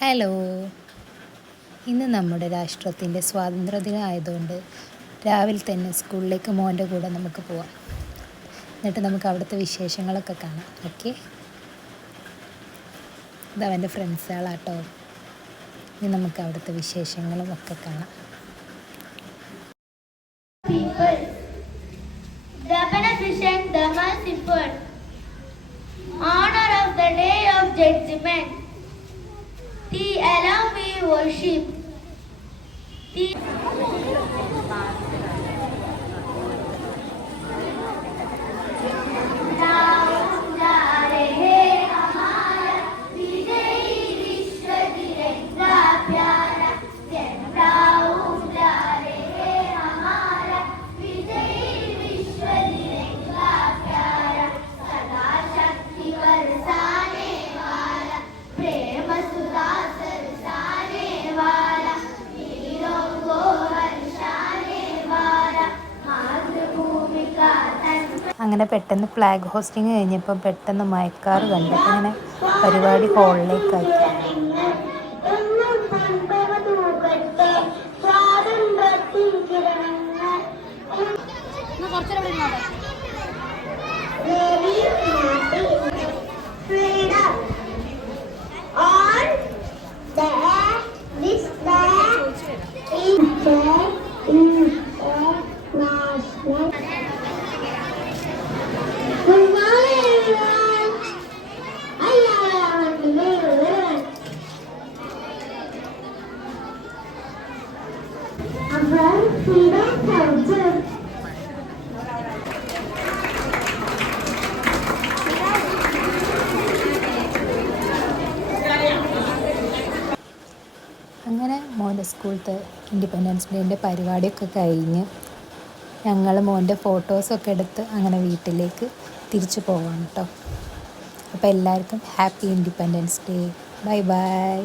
Hello. ഇന്ന് നമ്മുടെ രാഷ്ട്രത്തിന്റെ സ്വാതന്ത്ര്യദിനം ആയതുകൊണ്ട് രാവിലെ തന്നെ സ്കൂളിലേക്ക് മോന്റെ കൂടെ നമുക്ക് പോവാം. എന്നിട്ട് നമുക്ക് അവിടുത്തെ വിശേഷങ്ങളൊക്കെ കാണാം. ഓക്കെ? ഇത് അവന്റെ ഫ്രണ്ട്സുകളാട്ടോ. ഇനി നമുക്ക് അവിടുത്തെ വിശേഷങ്ങളും ഒക്കെ കാണാം. Honor of the day of judgment, The enemy worship. അങ്ങനെ പെട്ടെന്ന് ഫ്ലാഗ് ഹോസ്റ്റിംഗ് കഴിഞ്ഞപ്പോൾ പെട്ടെന്ന് മയക്കാറ് കണ്ടു. അങ്ങനെ പരിപാടി എന്നും പമ്പവ അങ്ങനെ മോന്റെ സ്കൂളത്തെ ഇൻഡിപെൻഡൻസ് ഡേന്റെ പരിപാടിയൊക്കെ കഴിഞ്ഞ് ഞങ്ങൾ മോന്റെ ഫോട്ടോസൊക്കെ എടുത്ത് അങ്ങനെ വീട്ടിലേക്ക് തിരിച്ചു പോവാണ് കേട്ടോ അപ്പോൾ എല്ലാവർക്കും happy independence day bye bye